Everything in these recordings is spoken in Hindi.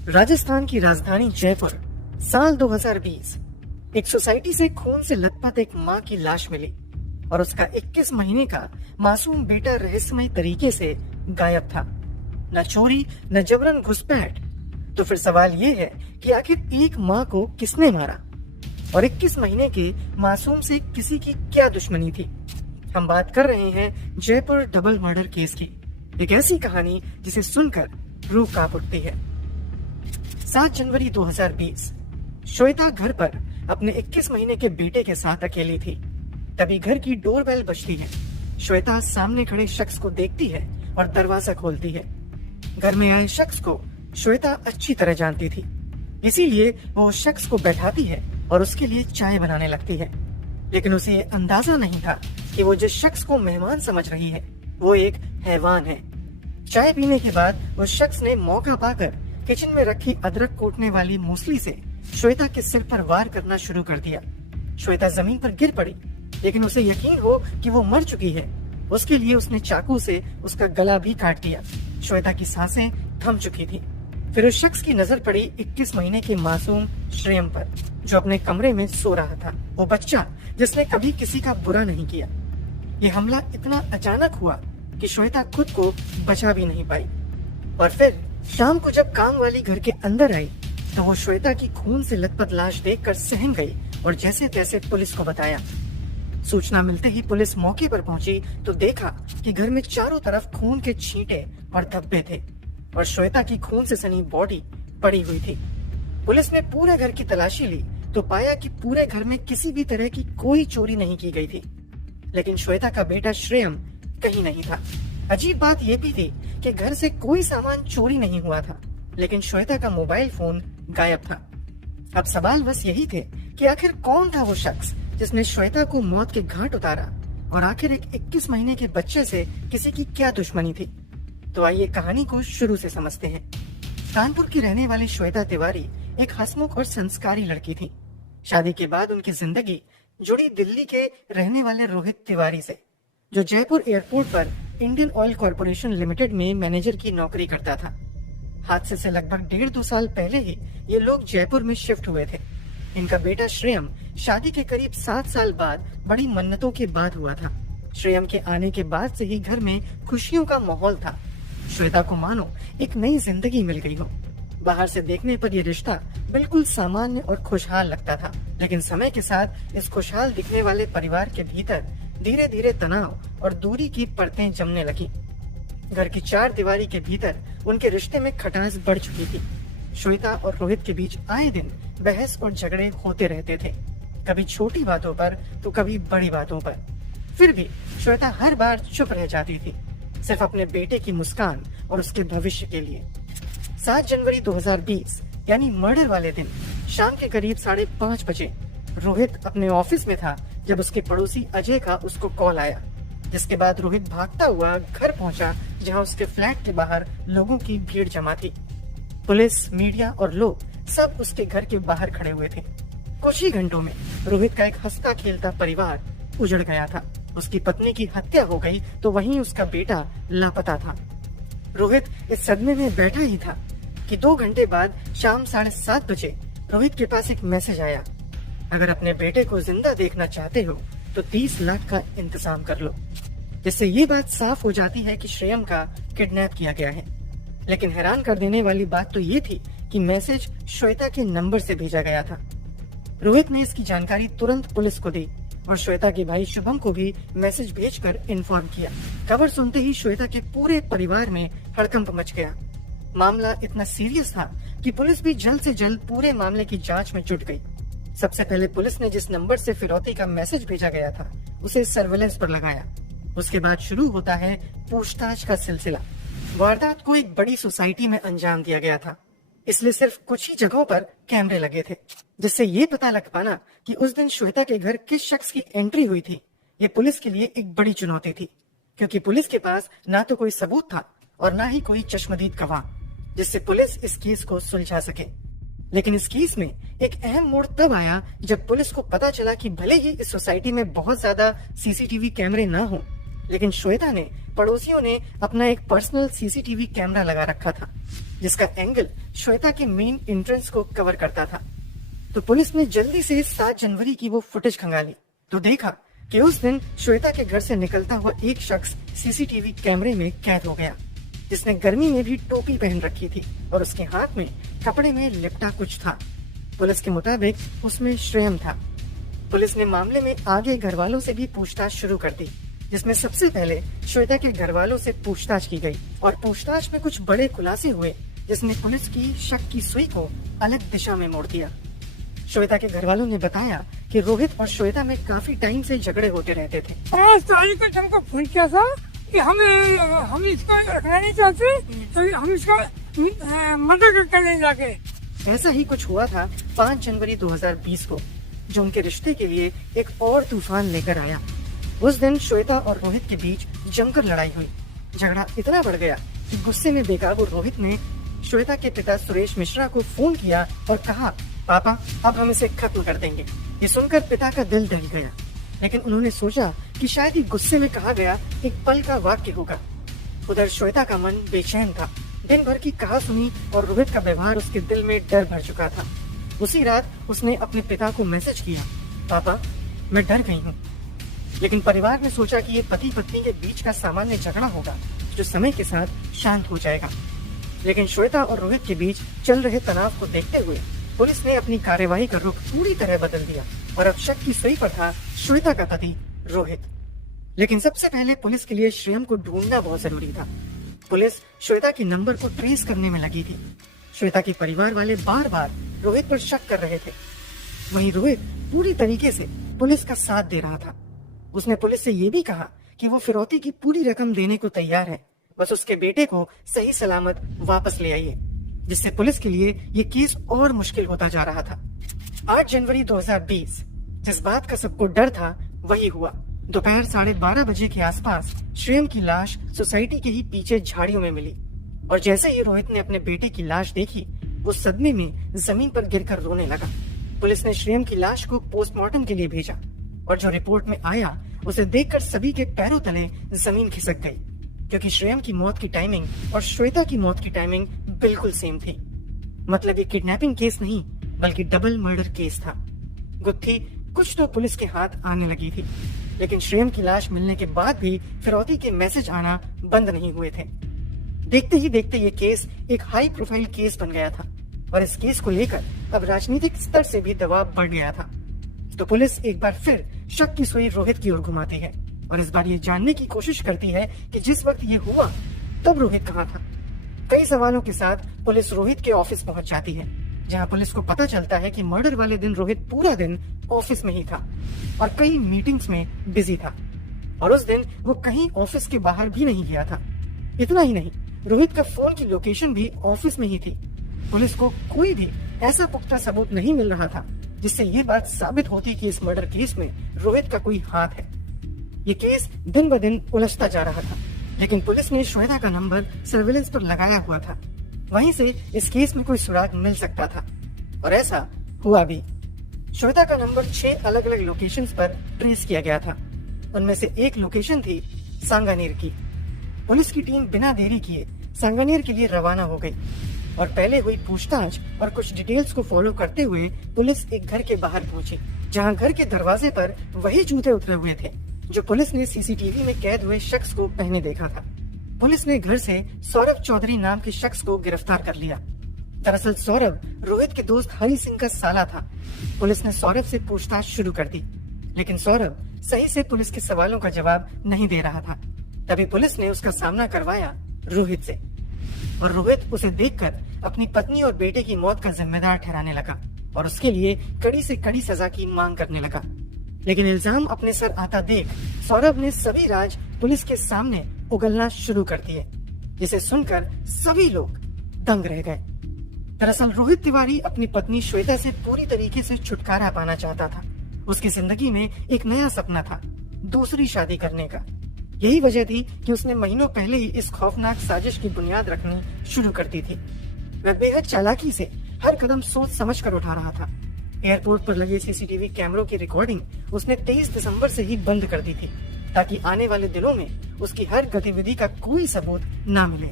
राजस्थान की राजधानी जयपुर, साल 2020। एक सोसाइटी से खून से लथपथ एक मां की लाश मिली और उसका 21 महीने का मासूम बेटा रहस्यमय तरीके से गायब था। न चोरी न जबरन घुसपैठ। तो फिर सवाल ये है कि आखिर एक मां को किसने मारा और 21 महीने के मासूम से किसी की क्या दुश्मनी थी। हम बात कर रहे हैं जयपुर डबल मर्डर केस की, एक ऐसी कहानी जिसे सुनकर रूह कांप उठती है। 7 जनवरी 2020, श्वेता घर पर अपने 21 महीने के बेटे के साथ अकेली थी। तभी घर की डोरबेल बजती है। श्वेता सामने खड़े शख्स को देखती है और दरवाजा खोलती है। घर में आए शख्स को श्वेता अच्छी तरह जानती थी, इसीलिए वो उस शख्स को बैठाती है और उसके लिए चाय बनाने लगती है। लेकिन उसे ये अंदाजा नहीं था कि वो जिस शख्स को मेहमान समझ रही है वो एक हैवान है। चाय पीने के बाद उस शख्स ने मौका पाकर किचन में रखी अदरक कूटने वाली मूसली से श्वेता के सिर पर वार करना शुरू कर दिया। श्वेता जमीन पर गिर पड़ी, लेकिन उसे यकीन हो कि वो मर चुकी है, उसके लिए उसने चाकू से उसका गला भी काट दिया। श्वेता की सांसें थम चुकी थी। फिर उस शख्स की नजर पड़ी 21 महीने के मासूम श्रेयम पर, जो अपने कमरे में सो रहा था। वो बच्चा जिसने कभी किसी का बुरा नहीं किया। ये हमला इतना अचानक हुआ कि श्वेता खुद को बचा भी नहीं पाई। और फिर शाम को जब काम वाली घर के अंदर आई तो वो श्वेता की खून से लथपथ लाश देखकर सहम गई और जैसे तैसे पुलिस को बताया। सूचना मिलते ही पुलिस मौके पर पहुंची तो देखा कि घर में चारों तरफ खून के छींटे और धब्बे थे और श्वेता की खून से सनी बॉडी पड़ी हुई थी। पुलिस ने पूरे घर की तलाशी ली तो पाया कि पूरे घर में किसी भी तरह की कोई चोरी नहीं की गई थी, लेकिन श्वेता का बेटा श्रेयम कहीं नहीं था। अजीब बात यह भी थी कि घर से कोई सामान चोरी नहीं हुआ था, लेकिन श्वेता का मोबाइल फोन गायब था। अब सवाल बस यही थे कि आखिर कौन था वो शख्स जिसने श्वेता को मौत के घाट उतारा और आखिर एक 21 महीने के बच्चे से किसी की क्या दुश्मनी थी। तो आइए कहानी को शुरू से समझते हैं। कानपुर की रहने वाली श्वेता तिवारी एक हंसमुख और संस्कारी लड़की थी। शादी के बाद उनकी जिंदगी जुड़ी दिल्ली के रहने वाले रोहित तिवारी से, जो जयपुर एयरपोर्ट पर इंडियन ऑयल कॉरपोरेशन लिमिटेड में मैनेजर की नौकरी करता था। हादसे से लगभग 1.5-2 साल पहले ही ये लोग जयपुर में शिफ्ट हुए थे। इनका बेटा श्रेयम शादी के करीब 7 साल बाद बड़ी मन्नतों के बाद हुआ था। श्रेयम के आने के बाद से ही घर में खुशियों का माहौल था। श्वेता को मानो एक नई जिंदगी मिल गई हो। बाहर से देखने पर यह रिश्ता बिल्कुल सामान्य और खुशहाल लगता था, लेकिन समय के साथ इस खुशहाल दिखने वाले परिवार के भीतर धीरे धीरे तनाव और दूरी की परतें जमने लगी। घर की 4 दीवारी के भीतर उनके रिश्ते में खटास बढ़ चुकी थी। श्वेता और रोहित के बीच आए दिन बहस और झगड़े होते रहते थे, कभी छोटी बातों पर तो कभी बड़ी बातों पर। फिर भी श्वेता हर बार चुप रह जाती थी, सिर्फ अपने बेटे की मुस्कान और उसके भविष्य के लिए। 7 जनवरी 2020 यानी मर्डर वाले दिन शाम के करीब 5:30 बजे रोहित अपने ऑफिस में था जब उसके पड़ोसी अजय का उसको कॉल आया, जिसके बाद रोहित भागता हुआ घर पहुंचा, जहां उसके फ्लैट के बाहर लोगों की भीड़ जमा थी। पुलिस, मीडिया और लोग सब उसके घर के बाहर खड़े हुए थे। कुछ ही घंटों में रोहित का एक हंसता खेलता परिवार उजड़ गया था। उसकी पत्नी की हत्या हो गई तो वहीं उसका बेटा लापता था। रोहित इस सदमे में बैठा ही था कि 2 घंटे बाद शाम 7:30 बजे रोहित के पास एक मैसेज आया, अगर अपने बेटे को जिंदा देखना चाहते हो तो 30 लाख का इंतजाम कर लो। जिससे ये बात साफ हो जाती है कि श्रेयम का किडनैप किया गया है। लेकिन हैरान कर देने वाली बात तो ये थी कि मैसेज श्वेता के नंबर से भेजा गया था। रोहित ने इसकी जानकारी तुरंत पुलिस को दी और श्वेता के भाई शुभम को भी मैसेज भेजकर इन्फॉर्म किया। खबर सुनते ही श्वेता के पूरे परिवार में हड़कंप मच गया। मामला इतना सीरियस था कि पुलिस भी जल्द से जल्द पूरे मामले की जांच में जुट गई। सबसे पहले पुलिस ने जिस नंबर से फिरौती का मैसेज भेजा गया था उसे सर्वेलेंस पर लगाया। उसके बाद शुरू होता है पूछताछ का सिलसिला। वारदात को एक बड़ी सोसाइटी में अंजाम दिया गया था, इसलिए सिर्फ कुछ ही जगहों पर कैमरे लगे थे, जिससे ये पता लग पाना कि उस दिन श्वेता के घर किस शख्स की एंट्री हुई थी, ये पुलिस के लिए एक बड़ी चुनौती थी। क्योंकि पुलिस के पास ना तो कोई सबूत था और ना ही कोई चश्मदीद गवाह, जिससे पुलिस इस केस को सुलझा सके। लेकिन इस केस में एक अहम मोड़ तब आया जब पुलिस को पता चला कि भले ही इस सोसाइटी में बहुत ज्यादा सीसीटीवी कैमरे ना हो, लेकिन श्वेता ने पड़ोसियों ने अपना एक पर्सनल सीसीटीवी कैमरा लगा रखा था, जिसका एंगल श्वेता के मेन एंट्रेंस को कवर करता था। तो पुलिस ने जल्दी से 7 जनवरी की वो फुटेज खंगाली तो देखा कि उस दिन श्वेता के घर से निकलता हुआ एक शख्स सीसीटीवी कैमरे में कैद हो गया, जिसने गर्मी में भी टोपी पहन रखी थी और उसके हाथ में कपड़े में लिपटा कुछ था। पुलिस के मुताबिक उसमें श्रेयम था। पुलिस ने मामले में आगे घर वालों से भी पूछताछ शुरू कर दी, जिसमें सबसे पहले श्वेता के घर वालों से पूछताछ की गई और पूछताछ में कुछ बड़े खुलासे हुए, जिसने पुलिस की शक की सुई को अलग दिशा में मोड़ दिया। श्वेता के घर वालों ने बताया कि रोहित और श्वेता में काफी टाइम से झगड़े होते रहते थे। 5 तारीख को हमको फोन किया था कि हम इसको रखना नहीं चाहते, तो हम इसका मदद करने जाके। ऐसा ही कुछ हुआ था 5 जनवरी 2020 को, जो उनके रिश्ते के लिए एक और तूफान लेकर आया। उस दिन श्वेता और रोहित के बीच जमकर लड़ाई हुई। झगड़ा इतना बढ़ गया कि गुस्से में बेकाबू रोहित ने श्वेता के पिता सुरेश मिश्रा को फोन किया और कहा, पापा अब हम इसे खत्म कर देंगे। ये सुनकर पिता का दिल दहल गया, लेकिन उन्होंने सोचा कि शायद ही गुस्से में कहा गया एक पल का वाक्य होगा। उधर श्वेता का मन बेचैन था। दिन भर की कहा सुनी और रोहित का व्यवहार उसके दिल में डर भर चुका था। उसी रात उसने अपने पिता को मैसेज किया, पापा मैं डर गई हूँ। लेकिन परिवार ने सोचा कि ये पति पत्नी के बीच का सामान्य झगड़ा होगा, जो समय के साथ शांत हो जाएगा। लेकिन श्वेता और रोहित के बीच चल रहे तनाव को देखते हुए पुलिस ने अपनी कार्यवाही का रुख पूरी तरह बदल दिया और अब शक की सुई पर था श्वेता का पति रोहित। लेकिन सबसे पहले पुलिस के लिए श्रेयम को ढूंढना बहुत जरूरी था। पुलिस श्वेता के नंबर को ट्रेस करने में लगी थी। श्वेता के परिवार वाले बार बार रोहित पर शक कर रहे थे। वहीं रोहित पूरी तरीके से पुलिस का साथ दे रहा था। उसने पुलिस से ये भी कहा कि वो फिरौती की पूरी रकम देने को तैयार है, बस उसके बेटे को सही सलामत वापस ले आइए, जिससे पुलिस के लिए ये केस और मुश्किल होता जा रहा था। 8 जनवरी 2020 जिस बात का सबको डर था वही हुआ। दोपहर 12:30 बजे के आसपास श्रेयम की लाश सोसाइटी के ही पीछे झाड़ियों में मिली और जैसे ही रोहित ने अपने बेटे की लाश देखी, वो सदमे में जमीन पर गिरकर रोने लगा। पुलिस ने श्रेयम की लाश को पोस्टमार्टम के लिए भेजा और जो रिपोर्ट में आया उसे देखकर सभी के पैरों तले जमीन खिसक गई, क्योंकि श्रेयम की मौत की टाइमिंग और श्वेता की मौत की टाइमिंग बिल्कुल सेम थी। मतलब ये किडनैपिंग केस नहीं बल्कि डबल मर्डर केस था। गुत्थी कुछ तो पुलिस के हाथ आने लगी थी, लेकिन श्रेयम की लाश मिलने के बाद भी फिरौती के मैसेज आना बंद नहीं हुए थे। देखते ही देखते ये केस एक हाई प्रोफाइल केस बन गया था और इस केस को लेकर अब राजनीतिक स्तर से भी दबाव बढ़ गया था। तो पुलिस एक बार फिर शक की सुई रोहित की ओर घुमाती है और इस बार ये जानने की कोशिश करती है कि जिस वक्त ये हुआ तब रोहित कहाँ था। कई सवालों के साथ पुलिस रोहित के ऑफिस पहुंच जाती है, जहां पुलिस को पता चलता है कि मर्डर वाले दिन रोहित पूरा दिन ऑफिस में ही था और कई मीटिंग्स में बिजी था और उस दिन वो कहीं ऑफिस के बाहर भी नहीं गया था। इतना ही नहीं, रोहित का फोन की लोकेशन भी ऑफिस में ही थी। पुलिस को कोई भी ऐसा पुख्ता सबूत नहीं मिल रहा था जिससे ये बात साबित होती कि इस मर्डर केस में रोहित का कोई हाथ है। ये केस दिन ब दिन उलझता जा रहा था, लेकिन पुलिस ने श्वेता का नंबर सर्विलेंस पर लगाया हुआ था। वहीं से इस केस में कोई सुराग मिल सकता था और ऐसा हुआ भी। श्वेता का नंबर 6 अलग अलग लोकेशंस पर ट्रेस किया गया था। उनमें से एक लोकेशन थी सांगानेर की। पुलिस की टीम बिना देरी किए सांगानेर के लिए रवाना हो गई और पहले हुई पूछताछ और कुछ डिटेल्स को फॉलो करते हुए पुलिस एक घर के बाहर पहुंची, जहां घर के दरवाजे पर वही जूते उतरे हुए थे जो पुलिस ने सीसीटीवी में कैद हुए शख्स को पहने देखा था। पुलिस ने घर से सौरभ चौधरी नाम के शख्स को गिरफ्तार कर लिया। दरअसल सौरभ रोहित के दोस्त हरि सिंह का साला था। पुलिस ने सौरभ से पूछताछ शुरू कर दी, लेकिन सौरभ सही से पुलिस के सवालों का जवाब नहीं दे रहा था। तभी पुलिस ने उसका सामना करवाया रोहित से और रोहित उसे देखकर अपनी पत्नी और बेटे की मौत का जिम्मेदार ठहराने लगा और उसके लिए कड़ी से कड़ी सजा की मांग करने लगा। लेकिन इल्जाम अपने सर आता देख सौरभ ने सभी राज पुलिस के सामने उगलना शुरू कर दिए, जिसे सुनकर सभी लोग दंग रह गए। दरअसल रोहित तिवारी अपनी पत्नी श्वेता से पूरी तरीके से छुटकारा पाना चाहता था। उसकी जिंदगी में एक नया सपना था, दूसरी शादी करने का। यही वजह थी कि उसने महीनों पहले ही इस खौफनाक साजिश की बुनियाद रखनी शुरू कर दी थी। वह बेहद चालाकी से हर कदम सोच समझ कर उठा रहा था। एयरपोर्ट पर लगे सीसीटीवी कैमरों की रिकॉर्डिंग उसने 23 दिसंबर से ही बंद कर दी थी ताकि आने वाले दिनों में उसकी हर गतिविधि का कोई सबूत ना मिले।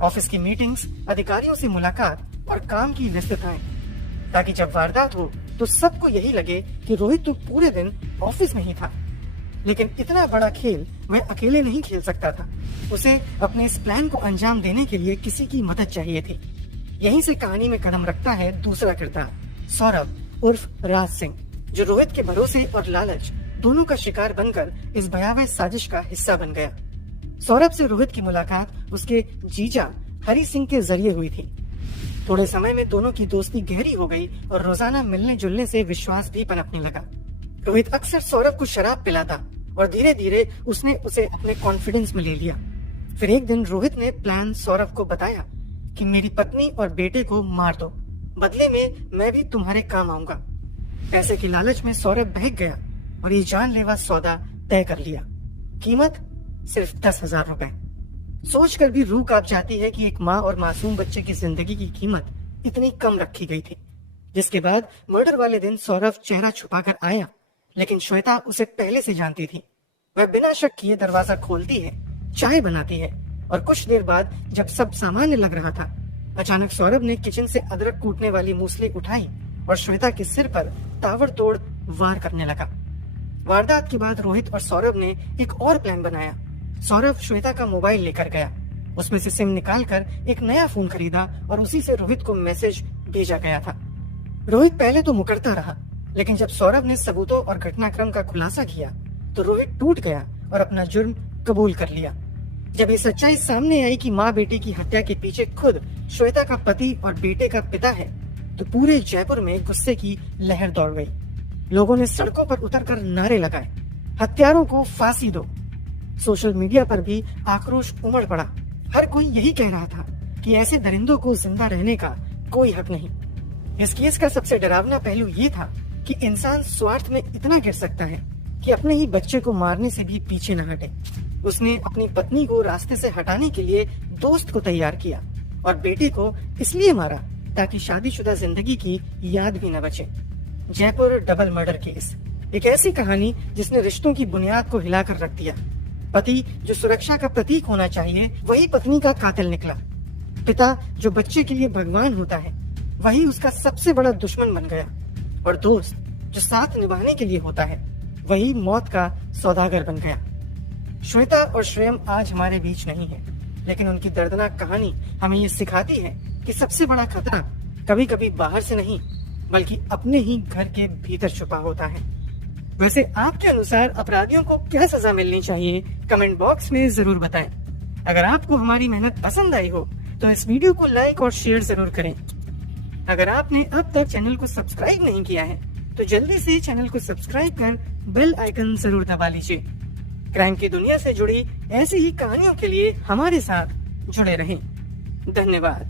ऑफिस की मीटिंग्स, अधिकारियों से मुलाकात और काम की व्यस्तताएं, ताकि जब वारदात हो तो सबको यही लगे कि रोहित तो पूरे दिन ऑफिस में ही था। लेकिन इतना बड़ा खेल वह अकेले नहीं खेल सकता था। उसे अपने इस प्लान को अंजाम देने के लिए किसी की मदद चाहिए थी। यहीं से कहानी में कदम रखता है दूसरा किरदार, सौरभ उर्फ राज सिंह, जो रोहित के भरोसे और लालच दोनों का शिकार बनकर इस भयावह साजिश का हिस्सा बन गया। सौरभ से रोहित की मुलाकात उसके जीजा हरि सिंह के जरिए हुई थी। थोड़े समय में दोनों की दोस्ती गहरी हो गई और रोजाना मिलने जुलने से विश्वास भी पनपने लगा। रोहित अक्सर सौरभ को शराब पिलाता और धीरे धीरे उसने उसे अपने कॉन्फिडेंस में ले लिया। फिर एक दिन रोहित ने प्लान सौरभ को बताया कि मेरी पत्नी और बेटे को मार दो, बदले में मैं भी तुम्हारे काम आऊंगा। पैसे की लालच में सौरभ बहक गया और ये जानलेवा सौदा तय कर लिया। कीमत सिर्फ 10,000 रुपए। सोचकर भी रूह कांप जाती है कि एक माँ और मासूम बच्चे की जिंदगी की कीमत इतनी कम रखी गई थी। जिसके बाद मर्डर वाले दिन सौरभ चेहरा छुपाकर आया, लेकिन श्वेता उसे पहले से जानती थी। वह बिना शक किए दरवाजा खोलती है, चाय बनाती है और कुछ देर बाद जब सब सामान्य लग रहा था, अचानक सौरभ ने किचन से अदरक कूटने वाली मूसली उठाई और श्वेता के सिर पर ताबड़तोड़ वार करने लगा। वारदात के बाद रोहित और सौरभ ने एक और प्लान बनाया। सौरभ श्वेता का मोबाइल लेकर गया, उसमें से सिम निकालकर एक नया फोन खरीदा और उसी से रोहित को मैसेज भेजा गया था। रोहित पहले तो मुकरता रहा, लेकिन जब सौरभ ने सबूतों और घटनाक्रम का खुलासा किया तो रोहित टूट गया और अपना जुर्म कबूल कर लिया। जब ये सच्चाई सामने आई कि माँ बेटे की हत्या के पीछे खुद श्वेता का पति और बेटे का पिता है, तो पूरे जयपुर में गुस्से की लहर दौड़ गई। लोगों ने सड़कों पर उतरकर नारे लगाए, हत्यारों को फांसी दो। सोशल मीडिया पर भी आक्रोश उमड़ पड़ा। हर कोई यही कह रहा था कि ऐसे दरिंदों को जिंदा रहने का कोई हक नहीं। इस केस का सबसे डरावना पहलू ये था कि इंसान स्वार्थ में इतना गिर सकता है कि अपने ही बच्चे को मारने से भी पीछे न हटे। उसने अपनी पत्नी को रास्ते से हटाने के लिए दोस्त को तैयार किया और बेटे को इसलिए मारा ताकि शादीशुदा जिंदगी की याद भी न बचे। जयपुर डबल मर्डर केस, एक ऐसी कहानी जिसने रिश्तों की बुनियाद को हिलाकर रख दिया। पति जो सुरक्षा का प्रतीक होना चाहिए, वही पत्नी का कातिल निकला। पिता जो बच्चे के लिए भगवान होता है, वही उसका सबसे बड़ा दुश्मन बन गया। और दोस्त जो साथ निभाने के लिए होता है, वही मौत का सौदागर बन गया। श्वेता और श्रेयम आज हमारे बीच नहीं है, लेकिन उनकी दर्दनाक कहानी हमें ये सिखाती है कि सबसे बड़ा खतरा कभी कभी बाहर से नहीं, बल्कि अपने ही घर के भीतर छुपा होता है। वैसे आपके अनुसार अपराधियों को क्या सजा मिलनी चाहिए, कमेंट बॉक्स में जरूर बताएं। अगर आपको हमारी मेहनत पसंद आई हो तो इस वीडियो को लाइक और शेयर जरूर करें। अगर आपने अब तक चैनल को सब्सक्राइब नहीं किया है तो जल्दी से चैनल को सब्सक्राइब कर बेल आइकन जरूर दबा लीजिए। क्राइम की दुनिया से जुड़ी ऐसी ही कहानियों के लिए हमारे साथ जुड़े रहें। धन्यवाद।